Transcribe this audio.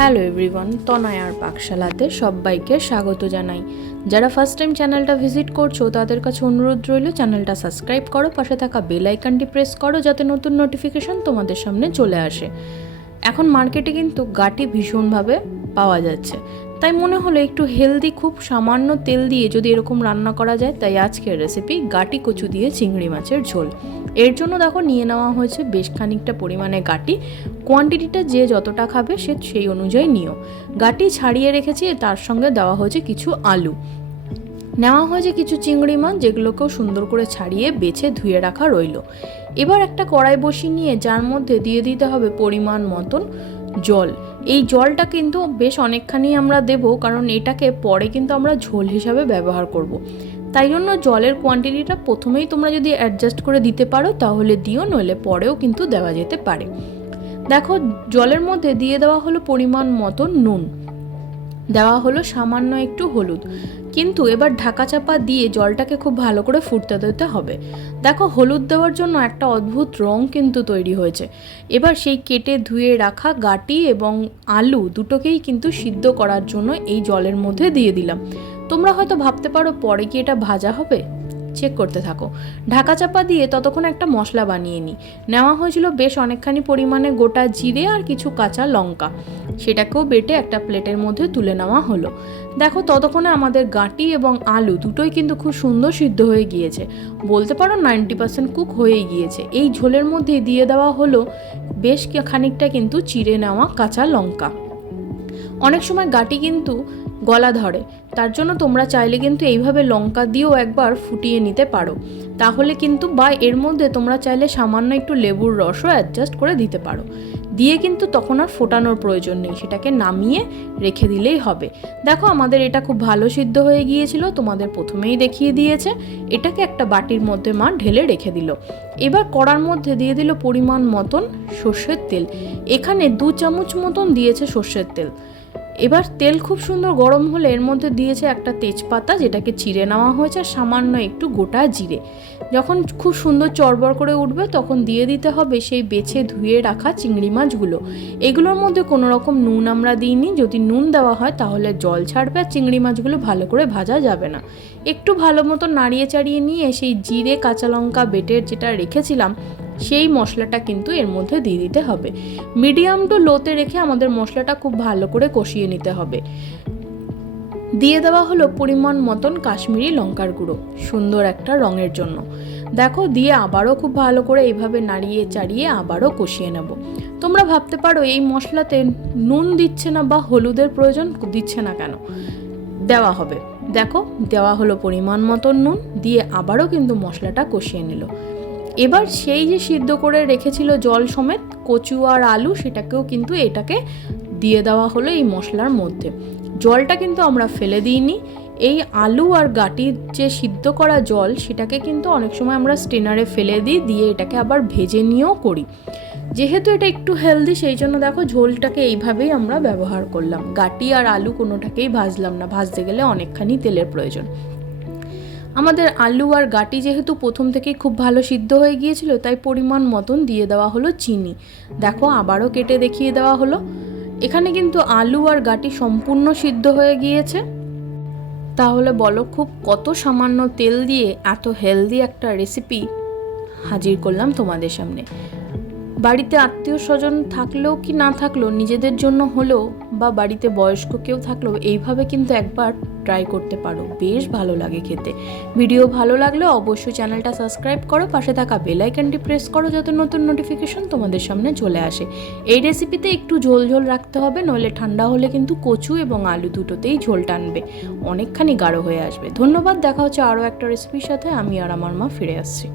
Hello everyone, তনয়ার পাকশালাতে সবাইকে স্বাগত জানাই। যারা ফার্স্ট টাইম চ্যানেলটা ভিজিট করছো তাদের কাছে অনুরোধ রইল চ্যানেলটা সাবস্ক্রাইব করো, পাশে থাকা বেল আইকনটি প্রেস করো যাতে নতুন নোটিফিকেশন তোমাদের সামনে চলে আসে। এখন মার্কেটে কিন্তু গাটি ভীষণভাবে পাওয়া যাচ্ছে, তাই মনে হলো একটু হেলদি খুব সামান্য তেল দিয়ে যদি এরকম রান্না করা যায়। তাই আজকের রেসিপি গাটি কচু দিয়ে চিংড়ি মাছের ঝোল। এর জন্য দেখো নিয়ে নেওয়া হয়েছে বেশ খানিকটা পরিমাণে গাটি। কোয়ান্টিটিটা যে যতটা খাবে সে সেই অনুযায়ী নিও। গাটি ছাড়িয়ে রেখেছি, তার সঙ্গে দেওয়া হয়েছে কিছু আলু, নেওয়া হয়েছে কিছু চিংড়ি মাছ যেগুলোকেও সুন্দর করে ছাড়িয়ে বেছে ধুয়ে রাখা রইল। এবার একটা কড়াই বসিয়ে নিয়ে যার মধ্যে দিয়ে দিতে হবে পরিমাণ মতন জল। এই জলটা কিন্তু বেশ অনেকখানি আমরা দেব, কারণ এটাকে পরে কিন্তু আমরা ঝোল হিসাবে ব্যবহার করব। তাই জন্য জলের কোয়ান্টিটিটা প্রথমেই তোমরা যদি অ্যাডজাস্ট করে দিতে পারো তাহলে দিও, নইলে পরেও কিন্তু দেওয়া যেতে পারে। দেখো জলের মধ্যে দিয়ে দেওয়া হলো পরিমাণ মতন নুন, দেওয়া হলো সামান্য একটু হলুদ। কিন্তু এবার ঢাকা চাপা দিয়ে জলটাকে খুব ভালো করে ফুটতে দিতে হবে। দেখো হলুদ দেওয়ার জন্য একটা অদ্ভুত রং কিন্তু তৈরি হয়েছে। এবার সেই কেটে ধুয়ে রাখা গাটি এবং আলু দুটোকেই কিন্তু সিদ্ধ করার জন্য এই জলের মধ্যে দিয়ে দিলাম। তোমরা হয়তো ভাবতে পারো পরে কি এটা ভাজা হবে, চেক করতে থাকো। ঢাকা চাপা দিয়ে ততক্ষণ একটা মশলা বানিয়ে নিই। নেওয়া হয়েছিল বেশ অনেকখানি পরিমাণে গোটা জিরে আর কিছু কাঁচা লঙ্কা, সেটাকেও বেটে একটা প্লেটের মধ্যে তুলে নেওয়া হলো। দেখো ততক্ষণে আমাদের গাটি এবং আলু দুটোই কিন্তু খুব সুন্দর সিদ্ধ হয়ে গিয়েছে, বলতে পারো 90% কুক হয়েই গিয়েছে। এই ঝোলের মধ্যে দিয়ে দেওয়া হলো বেশ খানিকটা কিন্তু চিড়ে নেওয়া কাঁচা লঙ্কা। অনেক সময় গাটি কিন্তু গলা ধরে, তার জন্য তোমরা চাইলে কিন্তু এইভাবে লঙ্কা দিয়েও একবার ফুটিয়ে নিতে পারো, তাহলে কিন্তু বা এর মধ্যে তোমরা চাইলে সামান্য একটু লেবুর রসও অ্যাডজাস্ট করে দিতে পারো। দিয়ে কিন্তু তখন আর ফোটানোর প্রয়োজন নেই, সেটাকে নামিয়ে রেখে দিলেই হবে। দেখো আমাদের এটা খুব ভালো সিদ্ধ হয়ে গিয়েছিল, তোমাদের প্রথমেই দেখিয়ে দিয়েছে। এটাকে একটা বাটির মধ্যে মা ঢেলে রেখে দিল। এবার কড়ার মধ্যে দিয়ে দিল পরিমাণ মতন সর্ষের তেল। এখানে 2 চামচ মতন দিয়েছে সর্ষের তেল। এবার তেল খুব সুন্দর গরম হলে এর মধ্যে দিয়েছে একটা তেজপাতা যেটাকে চিড়ে নেওয়া হয়েছে, আর সামান্য একটু গোটা জিরে। যখন খুব সুন্দর চড়বড় করে উঠবে তখন দিয়ে দিতে হবে সেই বেছে ধুয়ে রাখা চিংড়ি মাছগুলো। এগুলোর মধ্যে কোনো রকম নুন আমরা দিইনি, যদি নুন দেওয়া হয় তাহলে জল ছাড়বে আর চিংড়ি মাছগুলো ভালো করে ভাজা যাবে না। একটু ভালো মতো নাড়িয়ে চাড়িয়ে নিয়ে সেই জিরে কাঁচা লঙ্কা বেটের যেটা রেখেছিলাম সেই মশলাটা কিন্তু এর মধ্যে দিয়ে দিতে হবে। মিডিয়াম টু লোতে রেখে আমাদের মশলাটা খুব ভালো করে কষিয়ে নিতে হবে। দিয়ে দেওয়া হলো পরিমাণ মতন কাশ্মীরি লঙ্কার গুঁড়ো, সুন্দর একটা রঙের জন্য। দেখো দিয়ে আবারও খুব ভালো করে এইভাবে নাড়িয়ে চাড়িয়ে আবারও কষিয়ে নেব। তোমরা ভাবতে পারো এই মশলাতে নুন দিচ্ছে না বা হলুদের প্রয়োজন দিচ্ছে না কেন, দেওয়া হবে। দেখো দেওয়া হলো পরিমাণ মতন নুন, দিয়ে আবারও কিন্তু মশলাটা কষিয়ে নিল। এবার সেই যে সিদ্ধ করে রেখেছিল জল সমেত কচু আর আলু, সেটাকেও কিন্তু এটাকে দিয়ে দেওয়া হলো এই মশলার মধ্যে। জলটা কিন্তু আমরা ফেলে দিইনি। এই আলু আর গাটির যে সিদ্ধ করা জল সেটাকে কিন্তু অনেক সময় আমরা স্ট্রেনারে ফেলে দিই, দিয়ে এটাকে আবার ভেজে নিয়েও করি। যেহেতু এটা একটু হেলদি সেই জন্য দেখো ঝোলটাকে এইভাবেই আমরা ব্যবহার করলাম। গাটি আর আলু কোনোটাকেই ভাজলাম না, ভাজতে গেলে অনেকখানি তেলের প্রয়োজন। আমাদের আলু আর গাটি যেহেতু প্রথম থেকেই খুব ভালো সিদ্ধ হয়ে গিয়েছিল, তাই পরিমাণ মতন দিয়ে দেওয়া হলো চিনি। দেখো আবারও কেটে দেখিয়ে দেওয়া হলো। এখানে কিন্তু আলু আর গাটি সম্পূর্ণ সিদ্ধ হয়ে গিয়েছে। তাহলে বলো খুব কত সামান্য তেল দিয়ে এত হেলদি একটা রেসিপি হাজির করলাম তোমাদের সামনে। বাড়িতে আত্মীয় স্বজন থাকলেও কি না থাকলেও, নিজেদের জন্য হলেও বা বাড়িতে বয়স্ক কেউ থাকলেও এইভাবে কিন্তু একবার ট্রাই করতে পারো, বেশ ভালো লাগে খেতে। ভিডিও ভালো লাগলে অবশ্যই চ্যানেলটা সাবস্ক্রাইব করো, পাশে থাকা বেল আইকনটি প্রেস করো যাতে নতুন নোটিফিকেশন তোমাদের সামনে চলে আসে। এই রেসিপিতে একটু ঝোল ঝোল রাখতে হবে, নইলে ঠান্ডা হলে কিন্তু কচু এবং আলু দুটোতেই ঝোল টানবে, অনেকখানি গাঢ় হয়ে আসবে। ধন্যবাদ, দেখা হচ্ছে আরও একটা রেসিপির সাথে। আমি আর আমার মা ফিরে আসছি।